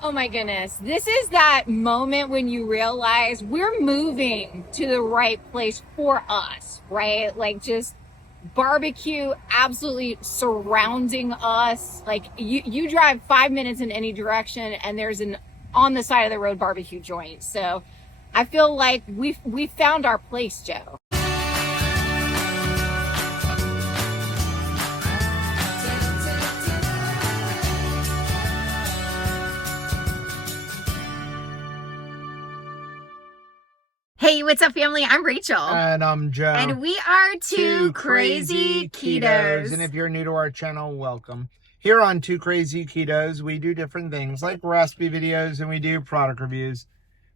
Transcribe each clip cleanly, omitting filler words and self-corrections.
Oh my goodness. This is that moment when you realize we're moving to the right place for us, right? Like just barbecue absolutely surrounding us. Like you drive 5 minutes in any direction and there's an on the side of the road barbecue joint. So I feel like we found our place, Joe. Hey, what's up, family? I'm Rachel. And I'm Joe. And we are Two Crazy Ketos. And if you're new to our channel, welcome. Here on Two Crazy Ketos, we do different things like recipe videos and we do product reviews.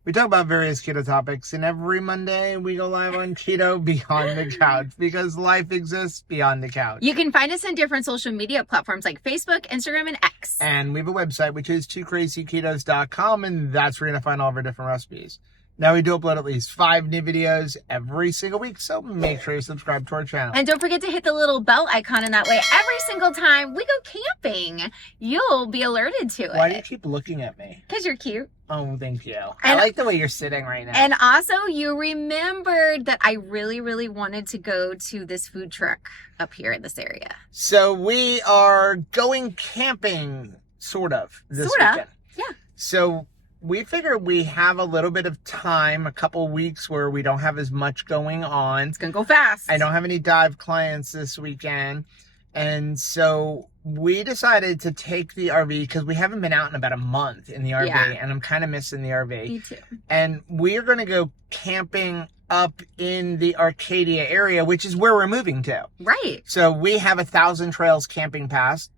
We talk about various keto topics, and every Monday we go live on Keto Beyond the Couch because life exists beyond the couch. You can find us on different social media platforms like Facebook, Instagram, and X. And we have a website, which is twocrazyketos.com, and that's where you're going to find all of our different recipes. Now, we do upload at least 5 new videos every single week, so make sure you subscribe to our channel. And don't forget to hit the little bell icon, and that way every single time we go camping, you'll be alerted to it. Why do you keep looking at me? Because you're cute. Oh, thank you. I like the way you're sitting right now. And also, you remembered that I really, really wanted to go to this food truck up here in this area. So we are going camping, sort of, this weekend. Yeah. So we figured we have a little bit of time, a couple weeks where we don't have as much going on. It's going to go fast. I don't have any dive clients this weekend. And so we decided to take the RV because we haven't been out in about a month in the RV. Yeah. And I'm kind of missing the RV. Me too. And we're going to go camping up in the Arcadia area, which is where we're moving to. Right. So we have 1,000 Trails camping pass,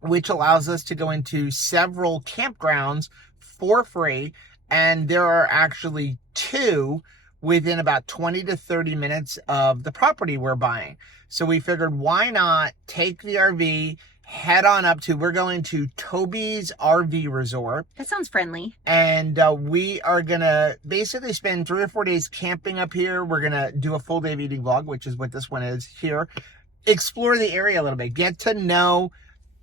which allows us to go into several campgrounds for free. And there are actually 2 within about 20 to 30 minutes of the property we're buying. So we figured, why not take the RV, head on up to, we're going to Toby's RV Resort. That sounds friendly. And we are going to basically spend 3 or 4 days camping up here. We're going to do a full day of eating vlog, which is what this one is here. Explore the area a little bit. Get to know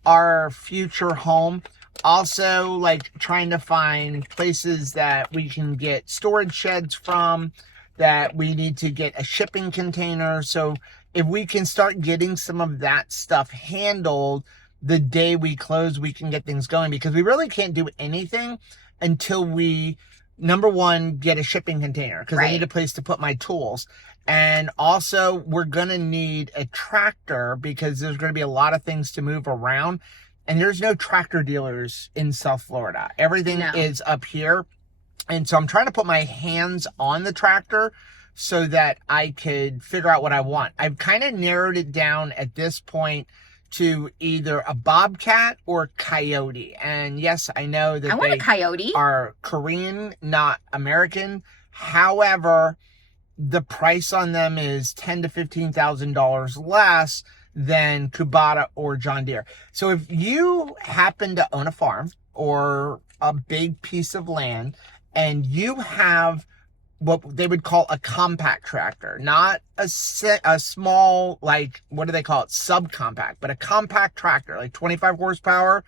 our future home. Also, like, trying to find places that we can get storage sheds from, that we need to get a shipping container. So if we can start getting some of that stuff handled the day we close, we can get things going, because we really can't do anything until we, number one, get a shipping container, because I need a place to put my tools. And also, we're going to need a tractor because there's going to be a lot of things to move around. And there's no tractor dealers in South Florida. Everything is up here. And so I'm trying to put my hands on the tractor so that I could figure out what I want. I've kind of narrowed it down at this point to either a Bobcat or Coyote. And yes, I know that a Coyote. Are Korean, not American. However, the price on them is $10,000 to $15,000 less than Kubota or John Deere. So if you happen to own a farm or a big piece of land and you have what they would call a compact tractor, not a small, like, what do they call it? Subcompact, but a compact tractor, like 25 horsepower.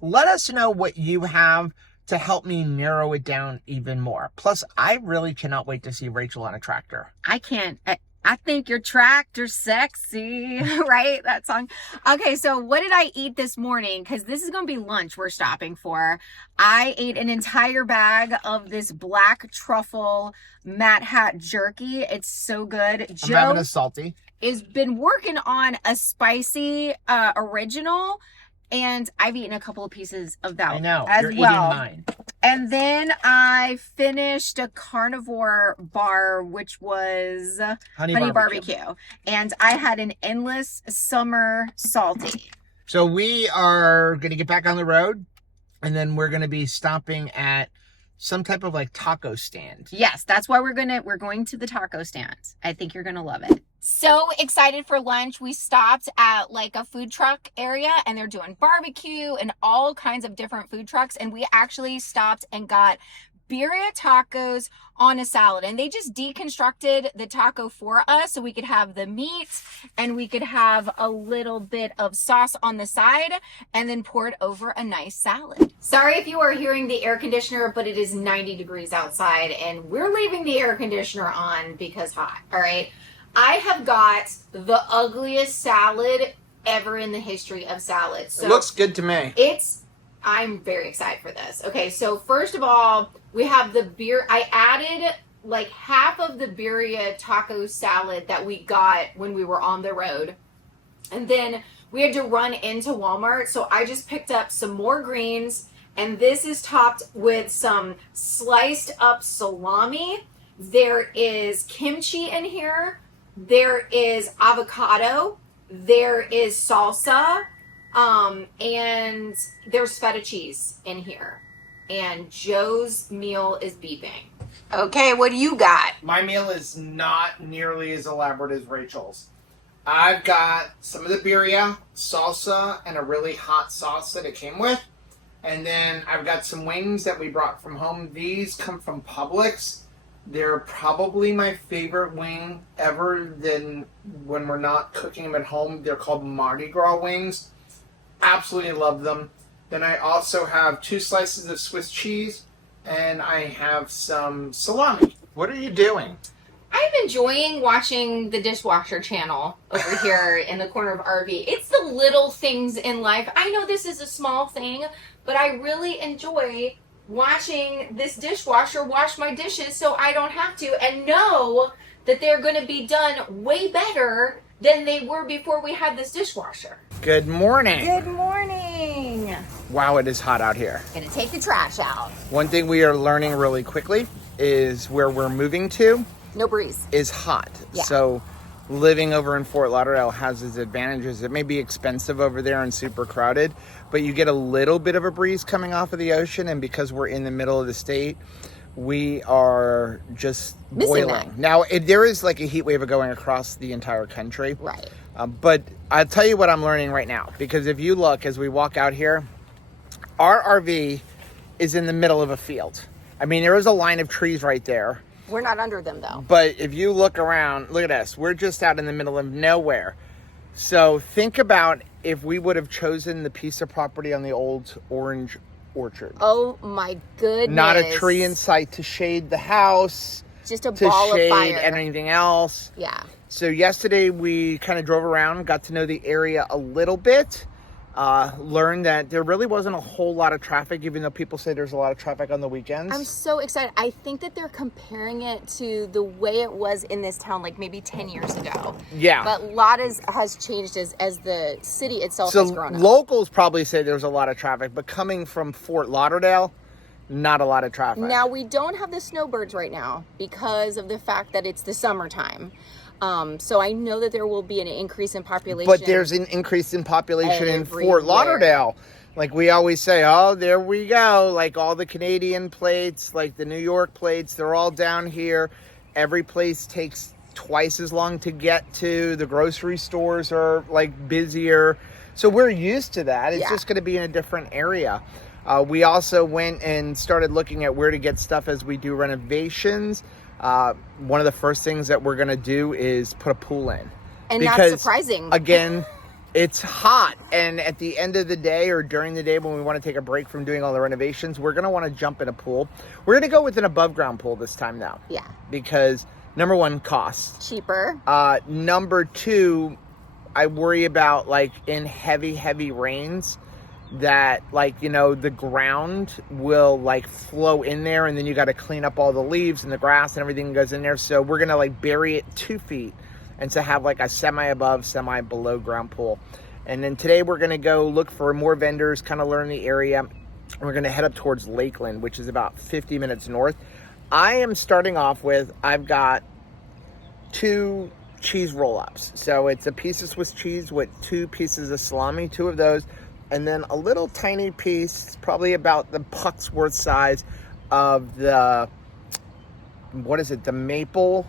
Let us know what you have to help me narrow it down even more. Plus, I really cannot wait to see Rachel on a tractor. I can't. I think your tractor's sexy, right? That song. Okay, so what did I eat this morning? Because this is going to be lunch we're stopping for. I ate an entire bag of this black truffle Mat Hat jerky. It's so good. I'm having a salty. Has been working on a spicy original, and I've eaten a couple of pieces of that. I know. As You're well. eating mine. And then I finished a carnivore bar, which was honey barbecue. And I had an endless summer salty. So we are going to get back on the road, and then we're going to be stopping at some type of like taco stand. Yes, that's why we're going to the taco stand. I think you're going to love it. So excited for lunch. We stopped at like a food truck area, and they're doing barbecue and all kinds of different food trucks. And we actually stopped and got birria tacos on a salad, and they just deconstructed the taco for us so we could have the meat and we could have a little bit of sauce on the side and then pour it over a nice salad. Sorry if you are hearing the air conditioner, but it is 90 degrees outside and we're leaving the air conditioner on because hot. All right, I have got the ugliest salad ever in the history of salads. So it looks good to me. I'm very excited for this. Okay, so first of all, we have the beer. I added like half of the birria taco salad that we got when we were on the road. And then we had to run into Walmart. So I just picked up some more greens. And this is topped with some sliced up salami. There is kimchi in here. There is avocado. There is salsa. And there's feta cheese in here. And Joe's meal is beeping. Okay, what do you got? My meal is not nearly as elaborate as Rachel's. I've got some of the birria, salsa, and a really hot sauce that it came with. And then I've got some wings that we brought from home. These come from Publix. They're probably my favorite wing ever than when we're not cooking them at home. They're called Mardi Gras wings. Absolutely love them. Then I also have 2 slices of Swiss cheese and I have some salami. What are you doing? I'm enjoying watching the dishwasher channel over here in the corner of RV. It's the little things in life. I know this is a small thing, but I really enjoy watching this dishwasher wash my dishes so I don't have to, and know that they're going to be done way better than they were before we had this dishwasher. Good morning. Good morning. Wow, it is hot out here. Gonna take the trash out. One thing we are learning really quickly is where we're moving to No breeze. is hot. Yeah. So living over in Fort Lauderdale has its advantages. It may be expensive over there and super crowded, but you get a little bit of a breeze coming off of the ocean, and because we're in the middle of the state, we are just Missing boiling. that. Now, there is like a heat wave going across the entire country. Right. But I'll tell you what I'm learning right now, because if you look as we walk out here, our RV is in the middle of a field. I mean, there is a line of trees right there. We're not under them though. But if you look around, look at us. We're just out in the middle of nowhere. So think about if we would have chosen the piece of property on the old orange orchard. Oh my goodness. Not a tree in sight to shade the house. Just a to ball shade of fire. anything else. Yeah. So yesterday we kind of drove around, got to know the area a little bit. Learned that there really wasn't a whole lot of traffic, even though people say there's a lot of traffic on the weekends. I'm so excited. I think that they're comparing it to the way it was in this town like maybe 10 years ago. Yeah. But a lot has changed as the city itself So has grown up. locals probably say there's a lot of traffic, but coming from Fort Lauderdale, not a lot of traffic. Now, we don't have the snowbirds right now because of the fact that it's the summertime. So I know that there will be an increase in population. But there's an increase in population in Fort everywhere. Lauderdale. Like we always say, oh, there we go. Like all the Canadian plates, like the New York plates, they're all down here. Every place takes twice as long to get to. The grocery stores are like busier. So we're used to that. It's just going to be in a different area. We also went and started looking at where to get stuff as we do renovations. One of the first things that we're going to do is put a pool in. And because, that's surprising. Again, it's hot. And at the end of the day or during the day when we want to take a break from doing all the renovations, we're going to want to jump in a pool. We're going to go with an above ground pool this time now. Yeah. Because number one, cost. Cheaper. Number two, I worry about like in heavy rains that like, you know, the ground will like flow in there and then you got to clean up all the leaves and the grass and everything goes in there. So we're going to like bury it 2 feet and to have like a semi above, semi below ground pool. And then today we're going to go look for more vendors, kind of learn the area. We're going to head up towards Lakeland, which is about 50 minutes north. I am starting off with, I've got 2 cheese roll-ups. So it's a piece of Swiss cheese with 2 pieces of salami, 2 of those. And then a little tiny piece, probably about the puck's worth size of the, what is it, the maple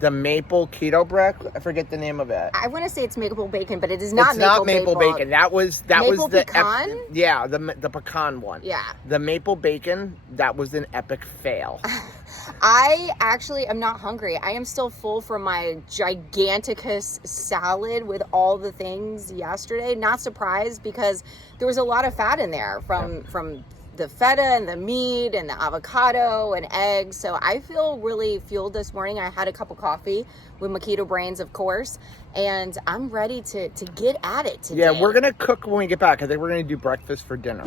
the maple keto brick. I forget the name of it. I want to say it's maple bacon, but it is not It's not maple maple bacon. That was Maple the pecan? yeah, the pecan one. Yeah. The maple bacon, that was an epic fail. I actually am not hungry. I am still full from my giganticus salad with all the things yesterday. Not surprised because there was a lot of fat in there from the feta and the meat and the avocado and eggs. So I feel really fueled this morning. I had a cup of coffee with my keto brains, of course, and I'm ready to get at it today. Yeah, we're gonna cook when we get back. I think we're gonna do breakfast for dinner.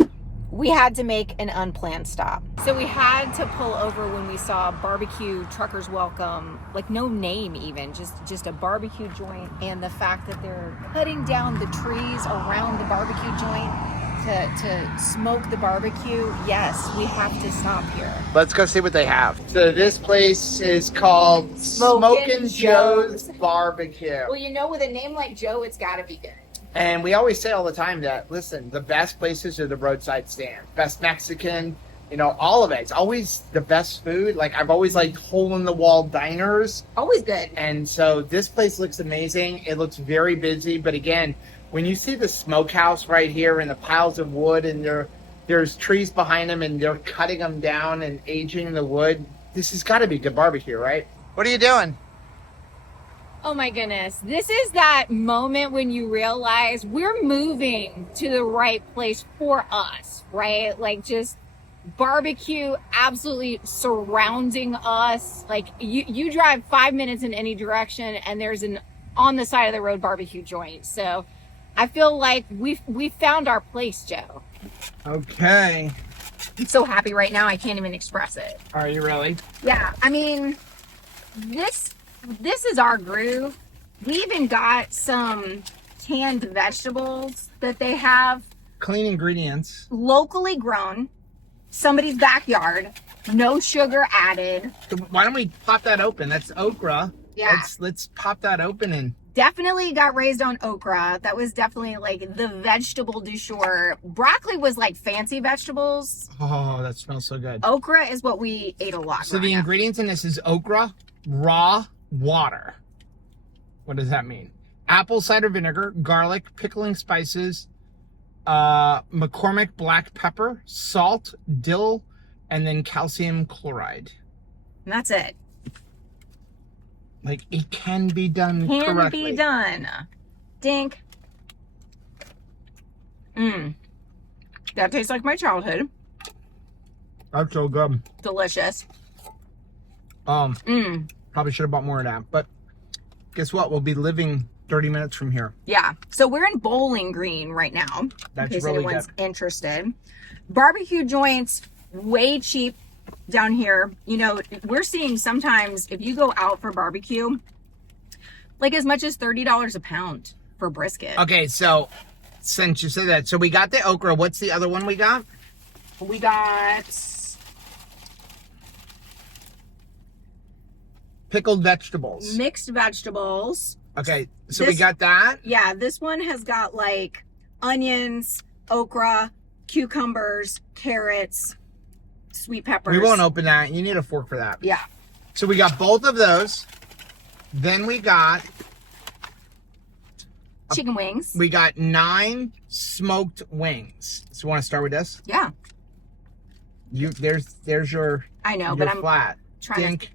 We had to make an unplanned stop. So we had to pull over when we saw barbecue truckers welcome, like no name even, just a barbecue joint. And the fact that they're cutting down the trees around the barbecue joint to smoke the barbecue. Yes, we have to stop here. Let's go see what they have. So this place is called Smokin' Joe's Barbecue. Well, you know, with a name like Joe, it's got to be good. And we always say all the time that, listen, the best places are the roadside stand. Best Mexican, you know, all of it. It's always the best food. Like, I've always liked hole-in-the-wall diners. Always good. And so this place looks amazing. It looks very busy. But again, when you see the smokehouse right here and the piles of wood and there's trees behind them and they're cutting them down and aging the wood, this has got to be good barbecue, right? What are you doing? Oh my goodness. This is that moment when you realize we're moving to the right place for us, right? Like just barbecue absolutely surrounding us. Like you drive 5 minutes in any direction and there's an on the side of the road barbecue joint. So I feel like we found our place, Joe. Okay. I'm so happy right now I can't even express it. Are you really? Yeah, I mean, this is our groove. We even got some canned vegetables that they have. Clean ingredients. Locally grown, somebody's backyard, no sugar added. So why don't we pop that open? That's okra. Yeah. Let's pop that open and Definitely got raised on okra. That was definitely like the vegetable du jour. Broccoli was like fancy vegetables. oh, that smells so good. Okra is what we ate a lot. So the growing up. ingredients in this is okra, raw water. What does that mean? Apple cider vinegar, garlic, pickling spices, McCormick black pepper, salt, dill, and then calcium chloride. And that's it. Like, it can be done Can correctly. be done. Dink. That tastes like my childhood. That's so good. Delicious. Probably should have bought more of that. But guess what? We'll be living 30 minutes from here. Yeah. So we're in Bowling Green right now. That's in case really anyone's good. interested. Barbecue joints, way cheap down here. You know, we're seeing sometimes if you go out for barbecue, like as much as $30 a pound for brisket. Okay, so since you said that, so we got the okra. What's the other one we got? We got Pickled vegetables. mixed vegetables. Okay, so we got that. Yeah, this one has got like onions, okra, cucumbers, carrots, sweet peppers. We won't open that. You need a fork for that. Yeah. So we got both of those. Then we got Chicken wings. 9 smoked wings. So you want to start with this? Yeah. There's your I know, your but I'm flat. trying Dink. to.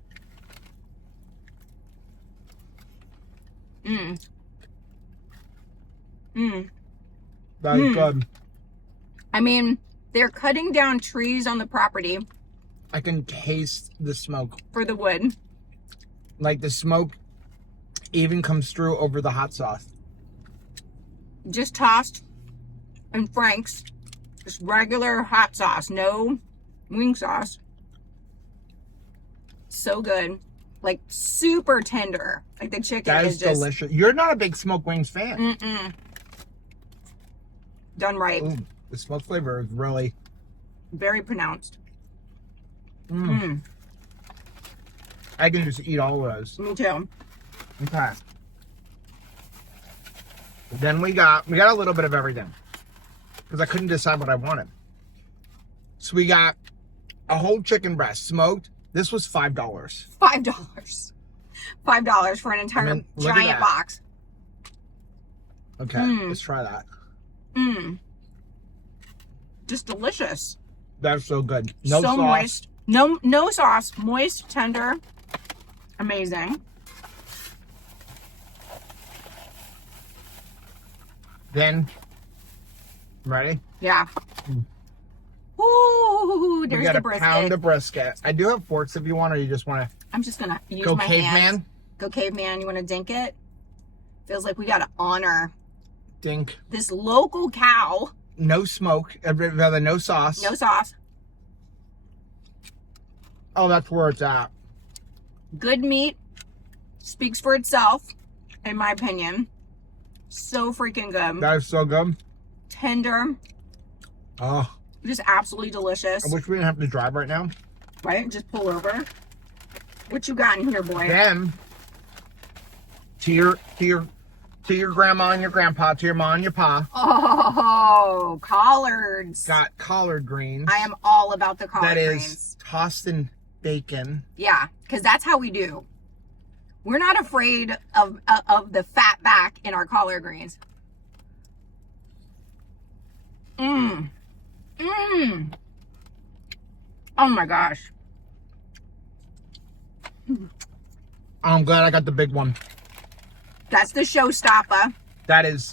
That's good. I mean, they're cutting down trees on the property I can taste the smoke. for the wood. Like the smoke even comes through over the hot sauce. Just tossed in Frank's. Just regular hot sauce, no wing sauce. So good. Like super tender. Like the chicken That is is just delicious. You're not a big smoked wings fan. done right. Ooh, the smoke flavor is really. Very pronounced. I can just eat all of those. Me too. Okay. Then we got a little bit of everything because I couldn't decide what I wanted. So we got a whole chicken breast smoked. This was $5. $5. $5 for an entire look at giant that. box. Okay, let's try that. Just delicious. That's so good. No so sauce. Moist. No sauce. Moist, tender. Amazing. Then, ready? Yeah. Ooh, We there's got the a brisket. pound of brisket. I do have forks if you want, or you just want to I'm just gonna use go my caveman. hands. Go caveman. You want to dink it? Feels like we gotta honor Dink. this local cow. No smoke. Rather, no sauce. No sauce. Oh, that's where it's at. Good meat. Speaks for itself, in my opinion. So freaking good. That is so good. Tender. Oh, Just absolutely delicious. I wish we didn't have to drive right now. Right? Just pull over. What you got in here, boy? Then, to your grandma and your grandpa, to your mom and your pa, Oh, collards. got collard greens. I am all about the collard That is greens. tossed in bacon. Yeah, because that's how we do. We're not afraid of the fat back in our collard greens. Oh my gosh. I'm glad I got the big one. That's the showstopper. That is,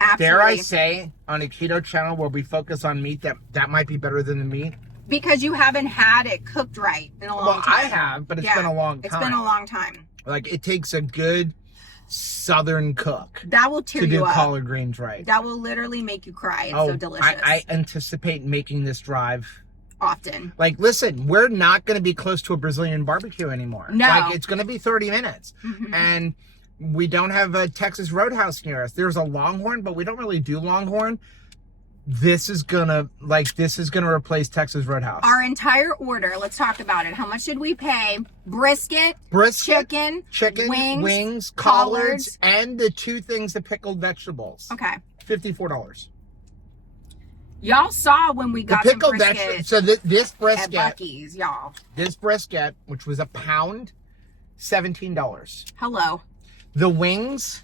Absolutely. dare I say, on a keto channel where we focus on meat, that might be better than the meat. Because you haven't had it cooked right in a long Well, time. I have, but it's been a long time. It's been a long time. Like, it takes a good Southern cook That will tear to you do up. collard greens right. That will literally make you cry. It's so delicious. I anticipate making this drive. Often. Like, listen, we're not going to be close to a Brazilian barbecue anymore. No. Like, it's going to be 30 minutes. And we don't have a Texas Roadhouse near us. There's a Longhorn, but we don't really do Longhorn. This is gonna replace Texas Roadhouse. Our entire order, let's talk about it. How much did we pay? Brisket, chicken, wings, collards, and the two things, the pickled vegetables. Okay. $54. Y'all saw when we got The pickled brisket vegetables. So this at brisket, Buc-ee's, y'all. this brisket, which was a pound, $17. Hello. The wings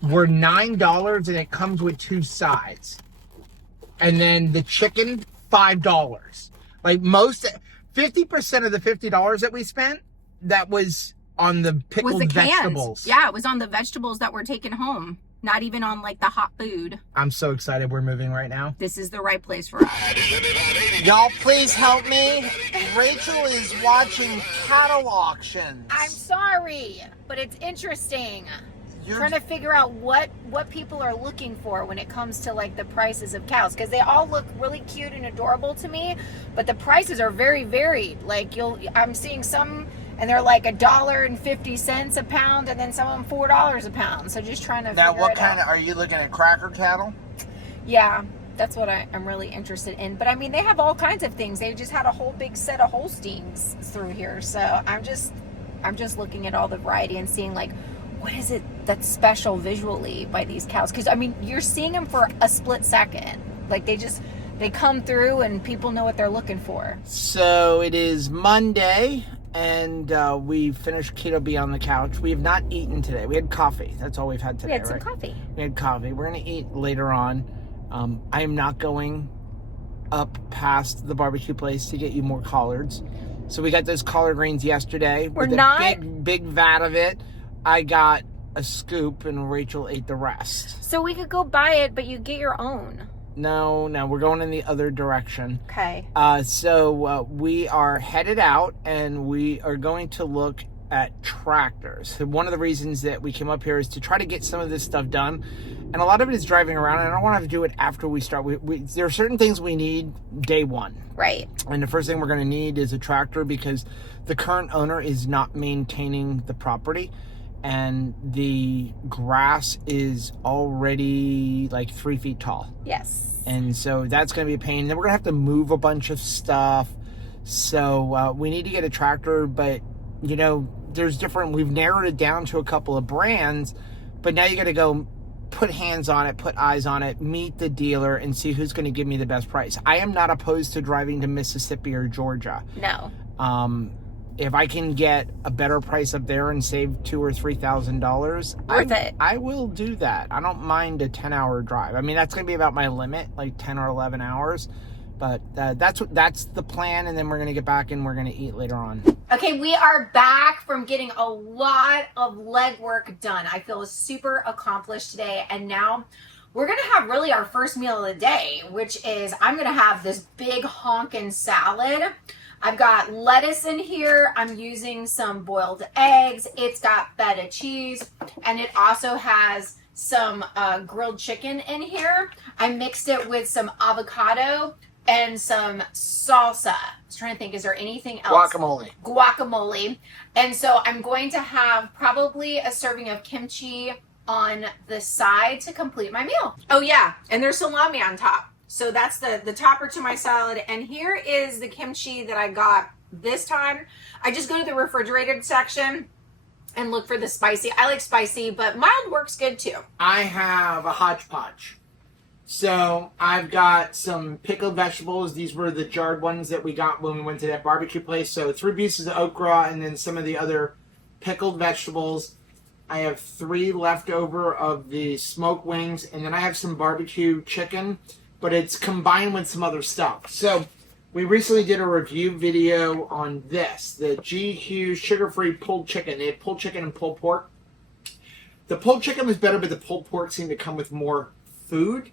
were $9, and it comes with two sides. And then the chicken, $5. Like 50% of the $50 that we spent, that was on the pickled Was the cans. vegetables. Yeah, it was on the vegetables that were taken home. Not even on like the hot food. I'm so excited we're moving right now. This is the right place for us. Y'all, please help me. Rachel is watching cattle auctions. I'm sorry, but it's interesting. Trying to figure out what people are looking for when it comes to like the prices of cows, because they all look really cute and adorable to me, but the prices are very varied. Like I'm seeing some and they're like $1.50 a pound, and then some of them $4 a pound. So just trying to Now, figure what it kind out. of, are you looking at cracker cattle? Yeah, that's what I'm really interested in. But I mean, they have all kinds of things. They just had a whole big set of Holsteins through here, so I'm just looking at all the variety and seeing like, what is it that's special visually by these cows? Because I mean, you're seeing them for a split second. Like they come through and people know what they're looking for. So it is Monday, and we finished Keto Bee on the couch. We have not eaten today. We had coffee. That's all we've had today. We had some right? coffee. We had coffee. We're gonna eat later on. I am not going up past the barbecue place to get you more collards. So we got those collard greens yesterday. We're with not- a big vat of it. I got a scoop, and Rachel ate the rest. So we could go buy it, but you get your own. No, we're going in the other direction. Okay. So we are headed out, and we are going to look at tractors. So one of the reasons that we came up here is to try to get some of this stuff done. And a lot of it is driving around, and I don't want to have to do it after we start. There are certain things we need day one. Right. And the first thing we're going to need is a tractor, because the current owner is not maintaining the property. And the grass is already like 3 feet tall. Yes. And so that's going to be a pain. Then we're going to have to move a bunch of stuff. So we need to get a tractor, but you know, we've narrowed it down to a couple of brands, but now you got to go put hands on it, put eyes on it, meet the dealer, and see who's going to give me the best price. I am not opposed to driving to Mississippi or Georgia. No. if I can get a better price up there and save $2,000 or $3,000, Worth it. I will do that. I don't mind a 10-hour drive. I mean, that's going to be about my limit, like 10 or 11 hours. But that's the plan, and then we're going to get back and we're going to eat later on. Okay, we are back from getting a lot of leg work done. I feel super accomplished today, and now we're going to have really our first meal of the day, which is I'm going to have this big honkin' salad. I've got lettuce in here. I'm using some boiled eggs. It's got feta cheese, and it also has some grilled chicken in here. I mixed it with some avocado and some salsa. I was trying to think, is there anything else? Guacamole. And so I'm going to have probably a serving of kimchi on the side to complete my meal. Oh yeah, and there's salami on top. So that's the topper to my salad. And here is the kimchi that I got this time. I just go to the refrigerated section and look for the spicy. I like spicy, but mild works good too. I have a hodgepodge. So I've got some pickled vegetables. These were the jarred ones that we got when we went to that barbecue place. So 3 pieces of okra and then some of the other pickled vegetables. I have 3 left over of the smoked wings, and then I have some barbecue chicken, but it's combined with some other stuff. So we recently did a review video on this, the GQ sugar-free pulled chicken. They had pulled chicken and pulled pork. The pulled chicken was better, but the pulled pork seemed to come with more food.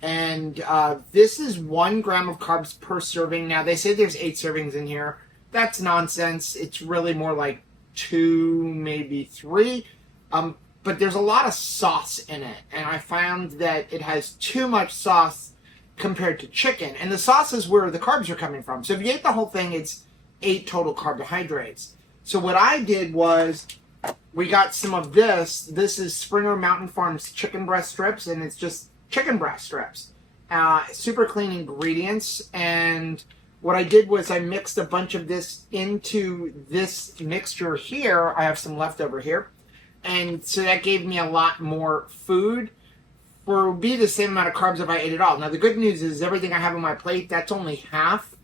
And this is 1 gram of carbs per serving. Now, they say there's 8 servings in here. That's nonsense. It's really more like 2, maybe 3. But there's a lot of sauce in it. And I found that it has too much sauce compared to chicken. And the sauce is where the carbs are coming from. So if you ate the whole thing, it's 8 total carbohydrates. So what I did was, we got some of this. This is Springer Mountain Farms chicken breast strips, and it's just chicken breast strips. Super clean ingredients. And what I did was I mixed a bunch of this into this mixture here. I have some leftover here. And so that gave me a lot more food. For would be the same amount of carbs if I ate it all. Now the good news is everything I have on my plate, that's only half.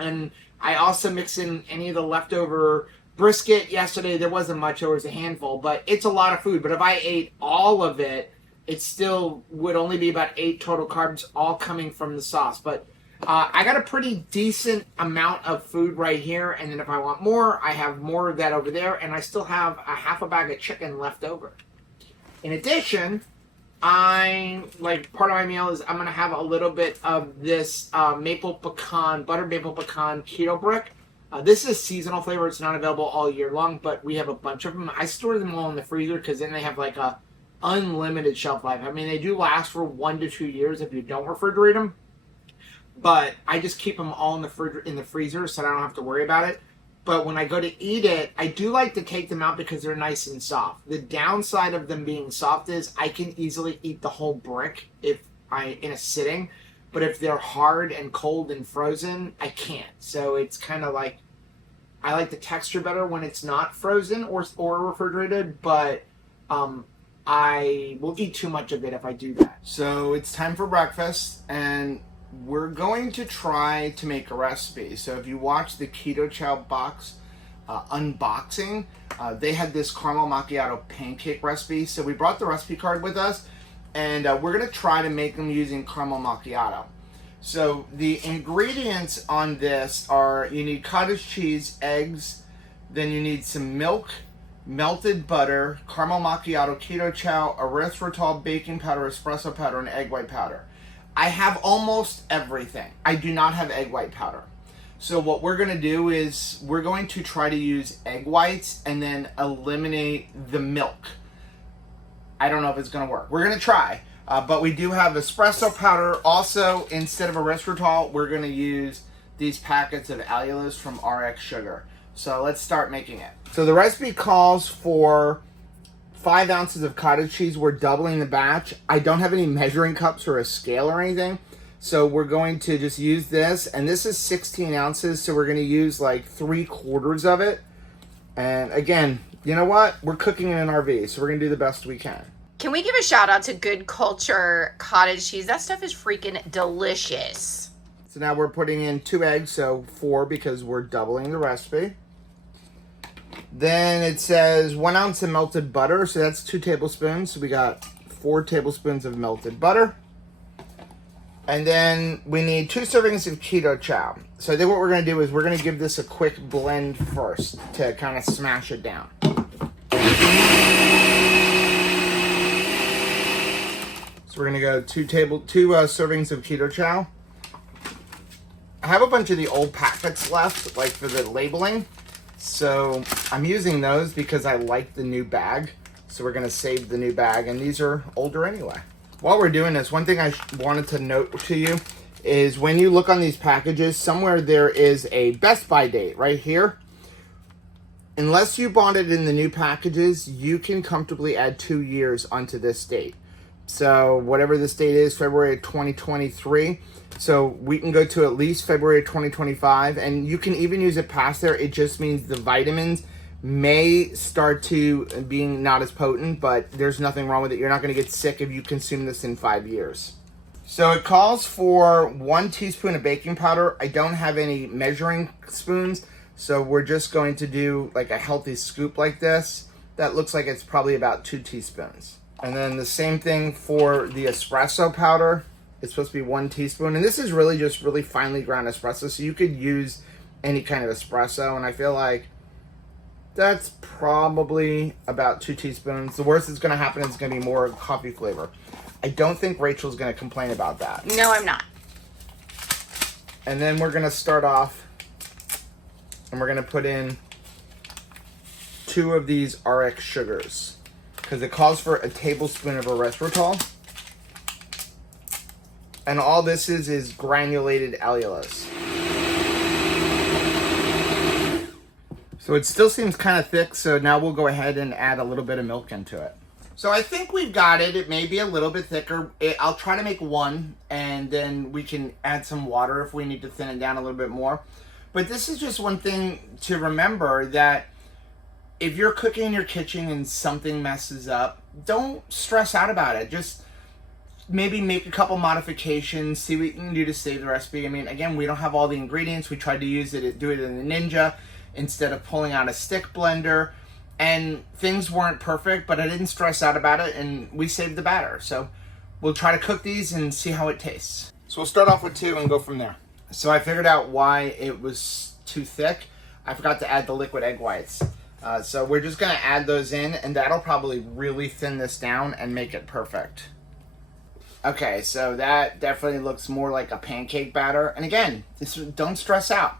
And I also mix in any of the leftover brisket. Yesterday there wasn't much, there was a handful, but it's a lot of food. But if I ate all of it, it still would only be about 8 total carbs, all coming from the sauce. But I got a pretty decent amount of food right here, and then if I want more, I have more of that over there, and I still have a half a bag of chicken left over. In addition, part of my meal is I'm going to have a little bit of this buttered maple pecan keto brick. This is a seasonal flavor. It's not available all year long, but we have a bunch of them. I store them all in the freezer because then they have like a unlimited shelf life. I mean, they do last for 1 to 2 years if you don't refrigerate them. But I just keep them all in the freezer so I don't have to worry about it. But when I go to eat it, I do like to take them out because they're nice and soft. The downside of them being soft is I can easily eat the whole brick in a sitting. But if they're hard and cold and frozen, I can't. So it's kind of like, I like the texture better when it's not frozen or refrigerated. But I will eat too much of it if I do that. So it's time for breakfast, and we're going to try to make a recipe. So if you watch the Keto Chow box unboxing, they had this caramel macchiato pancake recipe. So we brought the recipe card with us, and we're going to try to make them using caramel macchiato. So the ingredients on this are, you need cottage cheese, eggs, then you need some milk, melted butter, caramel macchiato, keto chow, erythritol, baking powder, espresso powder, and egg white powder. I have almost everything. I do not have egg white powder. So what we're going to do is we're going to try to use egg whites and then eliminate the milk. I don't know if it's going to work. We're going to try. But we do have espresso powder. Also, instead of erythritol, we're going to use these packets of allulose from RX Sugar. So let's start making it. So the recipe calls for 5 ounces of cottage cheese. We're doubling the batch. I don't have any measuring cups or a scale or anything. So we're going to just use this. And this is 16 ounces. So we're going to use like 3/4 of it. And again, you know what? We're cooking in an RV. So we're going to do the best we can. Can we give a shout out to Good Culture cottage cheese? That stuff is freaking delicious. So now we're putting in 2 eggs. So 4 because we're doubling the recipe. Then it says 1 ounce of melted butter. So that's 2 tablespoons. So we got 4 tablespoons of melted butter. And then we need 2 servings of keto chow. So I think what we're going to do is we're going to give this a quick blend first to kind of smash it down. So we're going to go 2 servings of keto chow. I have a bunch of the old packets left, like for the labeling. So I'm using those because I like the new bag. So we're going to save the new bag. And these are older anyway. While we're doing this, one thing I wanted to note to you is when you look on these packages, somewhere there is a best by date right here. Unless you bought it in the new packages, you can comfortably add 2 years onto this date. So whatever this date is, February 2023. So we can go to at least February 2025, and you can even use it past there. It just means the vitamins may start to being not as potent, but there's nothing wrong with it. You're not going to get sick if you consume this in 5 years. So it calls for 1 teaspoon of baking powder. I don't have any measuring spoons, so we're just going to do like a healthy scoop like this. That looks like it's probably about 2 teaspoons. And then the same thing for the espresso powder. It's supposed to be 1 teaspoon. And this is really just really finely ground espresso, so you could use any kind of espresso. And I feel like that's probably about 2 teaspoons. The worst that's going to happen is going to be more coffee flavor. I don't think Rachel's going to complain about that. No, I'm not. And then we're going to start off and we're going to put in 2 of these RX sugars because it calls for a tablespoon of erythritol. And all this is granulated allulose. So it still seems kind of thick, so now we'll go ahead and add a little bit of milk into it. So I think we've got it. It may be a little bit thicker. I'll try to make 1, and then we can add some water if we need to thin it down a little bit more. But this is just one thing to remember, that if you're cooking in your kitchen and something messes up, don't stress out about it. Just maybe make a couple modifications, see what you can do to save the recipe. I mean, again, we don't have all the ingredients. We tried to do it in the Ninja instead of pulling out a stick blender, and things weren't perfect, but I didn't stress out about it, and we saved the batter. So we'll try to cook these and see how it tastes. So we'll start off with 2 and go from there. So I figured out why it was too thick. I forgot to add the liquid egg whites. So we're just gonna add those in, and that'll probably really thin this down and make it perfect. Okay, so that definitely looks more like a pancake batter. And again, don't stress out.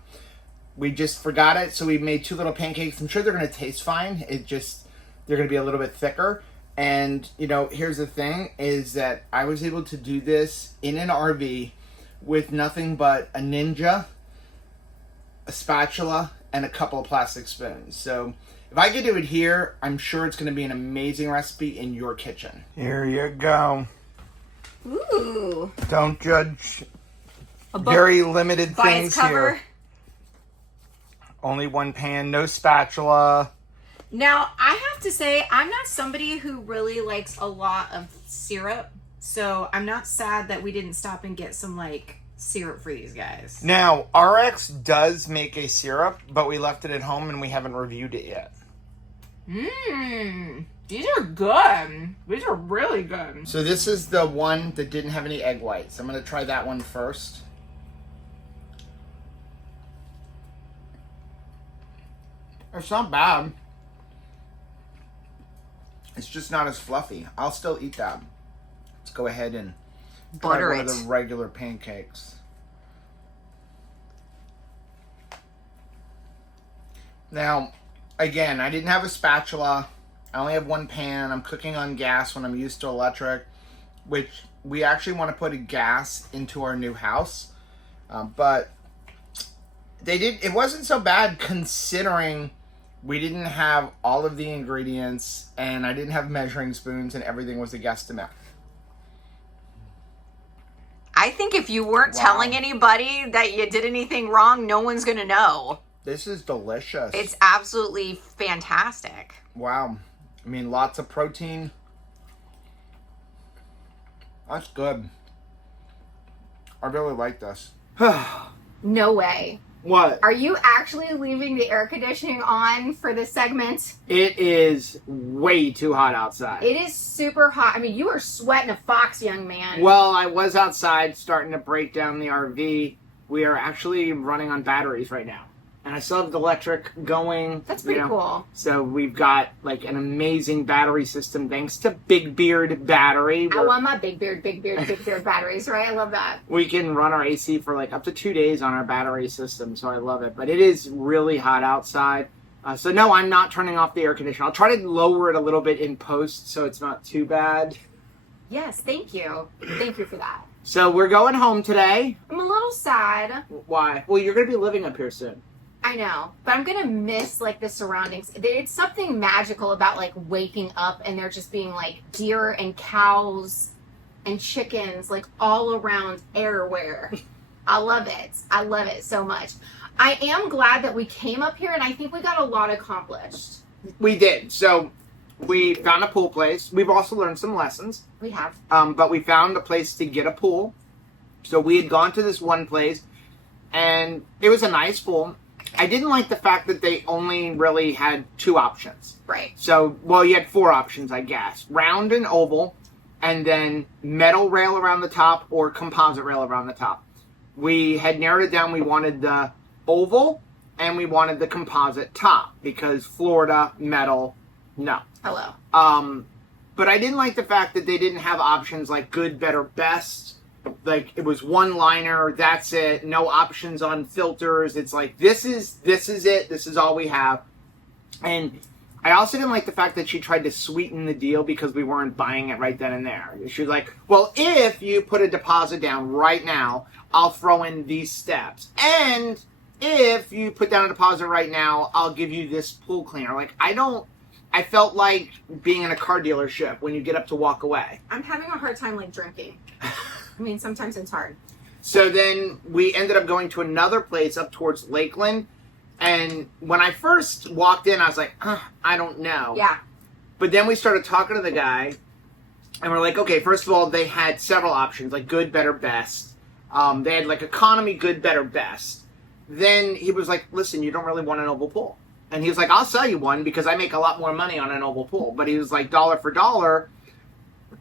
We just forgot it, so we made 2 little pancakes. I'm sure they're going to taste fine. They're going to be a little bit thicker. And, you know, here's the thing, is that I was able to do this in an RV with nothing but a Ninja, a spatula, and a couple of plastic spoons. So if I could do it here, I'm sure it's going to be an amazing recipe in your kitchen. Here you go. Ooh. Don't judge. Very limited things here. Only 1 pan, no spatula. Now, I have to say, I'm not somebody who really likes a lot of syrup. So I'm not sad that we didn't stop and get some, like, syrup for these guys. Now, RX does make a syrup, but we left it at home and we haven't reviewed it yet. These are good. These are really good. So this is the one that didn't have any egg whites. I'm going to try that one first. It's not bad. It's just not as fluffy. I'll still eat that. Let's go ahead and butter try it. One of the regular pancakes. Now, again, I didn't have a spatula. I only have 1 pan. I'm cooking on gas when I'm used to electric, which we actually want to put a gas into our new house. But it wasn't so bad considering we didn't have all of the ingredients, and I didn't have measuring spoons, and everything was a guesstimate. I think if you weren't telling anybody that you did anything wrong, no one's going to know. This is delicious. It's absolutely fantastic. Wow. I mean, lots of protein. That's good. I really like this. No way. What? Are you actually leaving the air conditioning on for this segment? It is way too hot outside. It is super hot. I mean, you are sweating a fox, young man. Well, I was outside starting to break down the RV. We are actually running on batteries right now. And I still have the electric going. That's pretty cool. So we've got like an amazing battery system thanks to Big Beard Battery. I want my big beard batteries, right? I love that. We can run our AC for like up to 2 days on our battery system, so I love it. But it is really hot outside. So no, I'm not turning off the air conditioner. I'll try to lower it a little bit in post so it's not too bad. Yes, thank you. Thank you for that. So we're going home today. I'm a little sad. Why? Well, you're going to be living up here soon. I know, but I'm gonna miss like the surroundings. It's something magical about like waking up and there just being like deer and cows and chickens like all around everywhere. I love it. I love it so much. I am glad that we came up here and I think we got a lot accomplished. We did. So we found a pool place. We've also learned some lessons. We have. But we found a place to get a pool. So we had gone to this one place and it was a nice pool. I didn't like the fact that they only really had 2 options. Right. So, well, you had 4 options, I guess. Round and oval, and then metal rail around the top or composite rail around the top. We had narrowed it down. We wanted the oval and we wanted the composite top because Florida, metal, no. Hello. But I didn't like the fact that they didn't have options like good, better, best. Like it was one liner, that's it, no options on filters. It's like this is it, this is all we have. And I also didn't like the fact that she tried to sweeten the deal because we weren't buying it right then and there. She was like, well, if you put a deposit down right now, I'll throw in these steps. And if you put down a deposit right now, I'll give you this pool cleaner. Like I felt like being in a car dealership when you get up to walk away. I'm having a hard time like drinking. I mean, sometimes it's hard. So then we ended up going to another place up towards Lakeland. And when I first walked in, I was like, I don't know. Yeah. But then we started talking to the guy. And we're like, okay, first of all, they had several options, like good, better, best. They had like economy, good, better, best. Then he was like, listen, you don't really want an oval pool. And he was like, I'll sell you one because I make a lot more money on an oval pool. But he was like, dollar for dollar,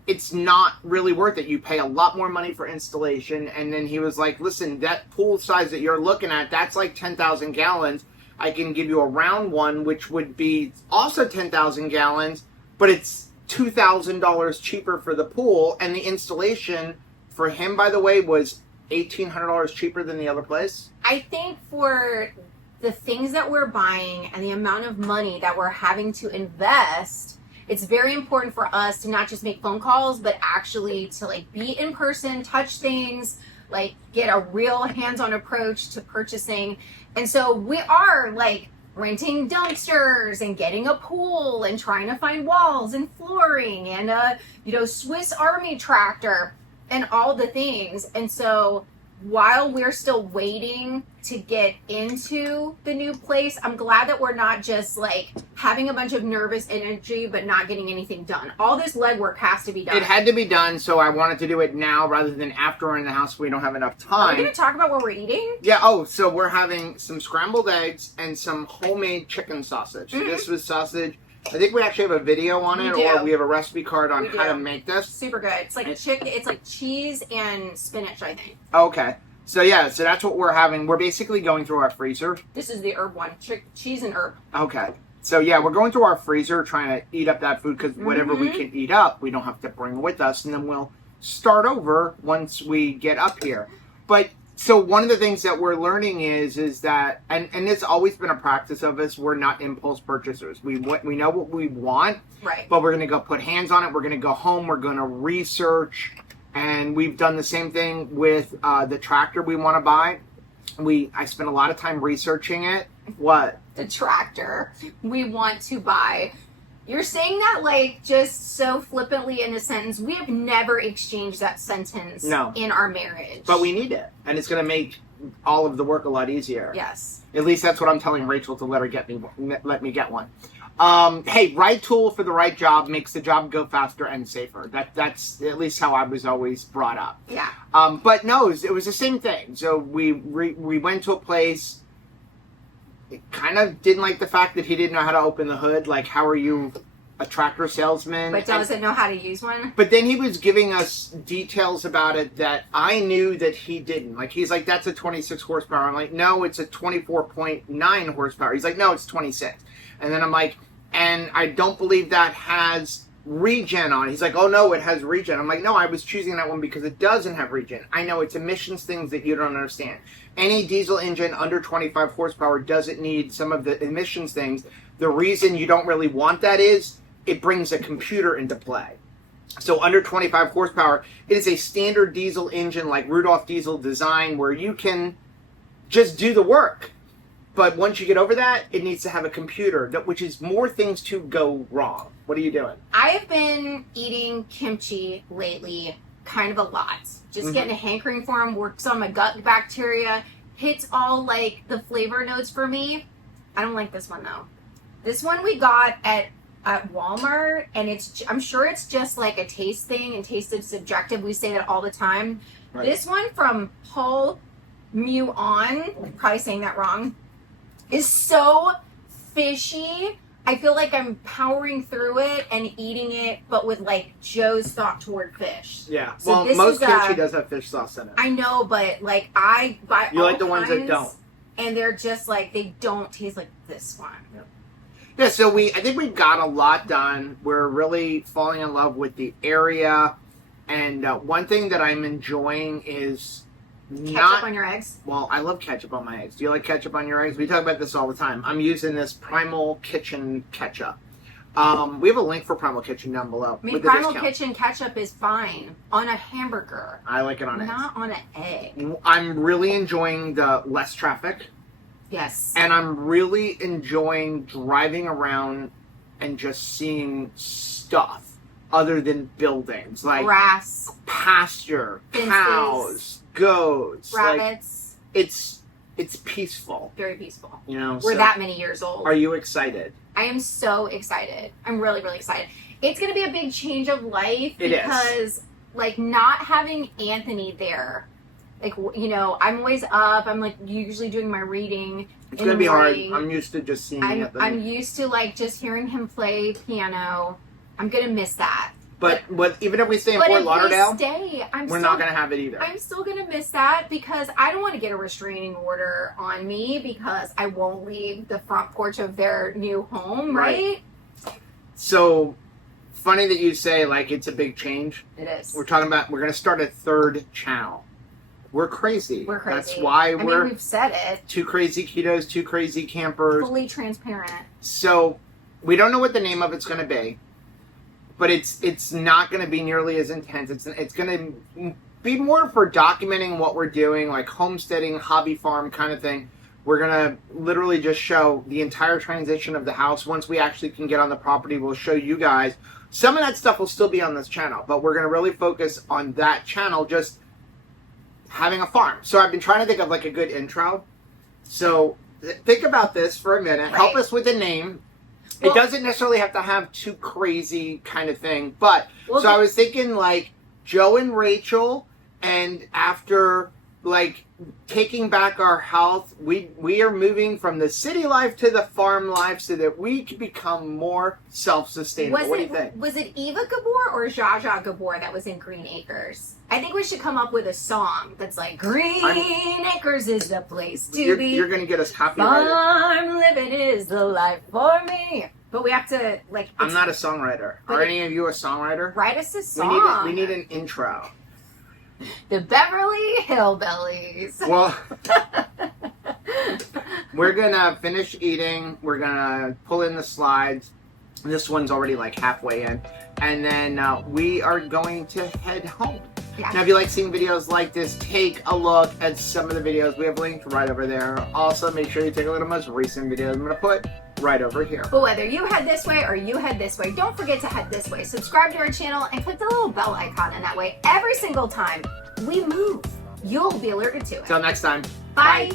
it's not really worth it. You pay a lot more money for installation. And then he was like, listen, that pool size that you're looking at, that's like 10,000 gallons. I can give you a round one, which would be also 10,000 gallons, but it's $2,000 cheaper for the pool. And the installation for him, by the way, was $1,800 cheaper than the other place. I think for the things that we're buying and the amount of money that we're having to invest, it's very important for us to not just make phone calls, but actually to like be in person, touch things, like get a real hands-on approach to purchasing. And so we are like renting dumpsters and getting a pool and trying to find walls and flooring and a, Swiss Army tractor and all the things. And so while we're still waiting to get into the new place, I'm glad that we're not just like having a bunch of nervous energy but not getting anything done. All this legwork has to be done. It had to be done, so I wanted to do it now rather than after we're in the house. We don't have enough time. Are we going to talk about what we're eating? Yeah, so we're having some scrambled eggs and some homemade chicken sausage. Mm-hmm. This was sausage. I think we actually have a video on it, or we have a recipe card on how to make this. Super good. It's like it's like cheese and spinach, I think. Okay. So that's what we're having. We're basically going through our freezer. This is the herb one. Cheese and herb. Okay. So we're going through our freezer trying to eat up that food because whatever we can eat up, we don't have to bring with us. And then we'll start over once we get up here. But so one of the things that we're learning is that, and it's always been a practice of us, we're not impulse purchasers. We know what we want, right? But we're going to go put hands on it. We're going to go home. We're going to research. And we've done the same thing with the tractor we want to buy. I spent a lot of time researching it. What? The tractor we want to buy. You're saying that like just so flippantly in a sentence. We have never exchanged that sentence in our marriage. But we need it. And it's going to make all of the work a lot easier. Yes. At least that's what I'm telling Rachel to let me get one. Hey, right tool for the right job makes the job go faster and safer. That's at least how I was always brought up. Yeah. But no, it was the same thing. So we went to a place. kind of didn't like the fact that he didn't know how to open the hood. Like, how are you a tractor salesman? But doesn't know how to use one? But then he was giving us details about it that I knew that he didn't. Like, he's like, that's a 26 horsepower. I'm like, no, it's a 24.9 horsepower. He's like, no, it's 26. And then I'm like, and I don't believe that has regen on it. He's like, oh no, it has regen. I'm like, no, I was choosing that one because it doesn't have regen. I know it's emissions things that you don't understand. Any diesel engine under 25 horsepower doesn't need some of the emissions things. The reason you don't really want that is it brings a computer into play. So under 25 horsepower, it is a standard diesel engine like Rudolph diesel design where you can just do the work. But once you get over that, it needs to have a computer, which is more things to go wrong. What are you doing? I have been eating kimchi lately kind of a lot. Just getting a hankering for them, works on my gut bacteria, hits all like the flavor notes for me. I don't like this one though. This one we got at Walmart, and I'm sure it's just like a taste thing, and taste is subjective. We say that all the time. Right. This one from Paul Muon, I'm probably saying that wrong, is so fishy. I feel like I'm powering through it and eating it, but with like Joe's thought toward fish. Yeah. So well, most kimchi does have fish sauce in it. I know, but like I buy you all like the ones that don't, and they're just like they don't taste like this one. Yep. Yeah. So I think we've got a lot done. We're really falling in love with the area, and one thing that I'm enjoying is. Ketchup on your eggs? Well, I love ketchup on my eggs. Do you like ketchup on your eggs? We talk about this all the time. I'm using this Primal Kitchen ketchup. We have a link for Primal Kitchen down below. I mean, Primal Kitchen ketchup is fine on a hamburger. I like it on eggs. Not on an egg. I'm really enjoying the less traffic. Yes. And I'm really enjoying driving around and just seeing stuff other than buildings. Like grass, pasture, fences, cows, goats, rabbits. Like, it's peaceful. Very peaceful. You know, we're that many years old. Are you excited? I am so excited. I'm really, really excited. It's going to be a big change of life because, like, not having Anthony there, like, you know, I'm always up. I'm like usually doing my reading. It's going to be hard. I'm used to just seeing Anthony. I'm used to like just hearing him play piano. I'm going to miss that. But even if we stay in Fort Lauderdale, we're not going to have it either. I'm still going to miss that because I don't want to get a restraining order on me because I won't leave the front porch of their new home, right? So, funny that you say, like, it's a big change. It is. We're talking about, we're going to start a third channel. We're crazy. We're crazy. That's why we've said it. 2 crazy ketos, 2 crazy campers. Fully transparent. So, we don't know what the name of it's going to be. But it's not going to be nearly as intense. It's going to be more for documenting what we're doing, like homesteading, hobby farm kind of thing. We're going to literally just show the entire transition of the house. Once we actually can get on the property, we'll show you guys. Some of that stuff will still be on this channel, but we're going to really focus on that channel, just having a farm. So I've been trying to think of like a good intro. So think about this for a minute. Right. Help us with the name. Well, it doesn't necessarily have to have too crazy kind of thing, but I was thinking like Joe and Rachel, and after like taking back our health, we are moving from the city life to the farm life so that we can become more self-sustainable. What do you think? Was it Eva Gabor or Zsa Zsa Gabor that was in Green Acres? I think we should come up with a song that's like, Green Acres is the place to be. You're going to get us copyrighted. Farm living is the life for me. But we have to, like... I'm not a songwriter. Are any of you a songwriter? Write us a song. We need an intro. The Beverly Hillbillies. Well, we're going to finish eating. We're going to pull in the slides. This one's already like halfway in. And then we are going to head home. Yeah. Now, if you like seeing videos like this, take a look at some of the videos. We have linked right over there. Also, make sure you take a look at the most recent videos I'm going to put right over here. But whether you head this way or you head this way, don't forget to head this way. Subscribe to our channel and click the little bell icon, and that way every single time we move, you'll be alerted to it. Till next time. Bye.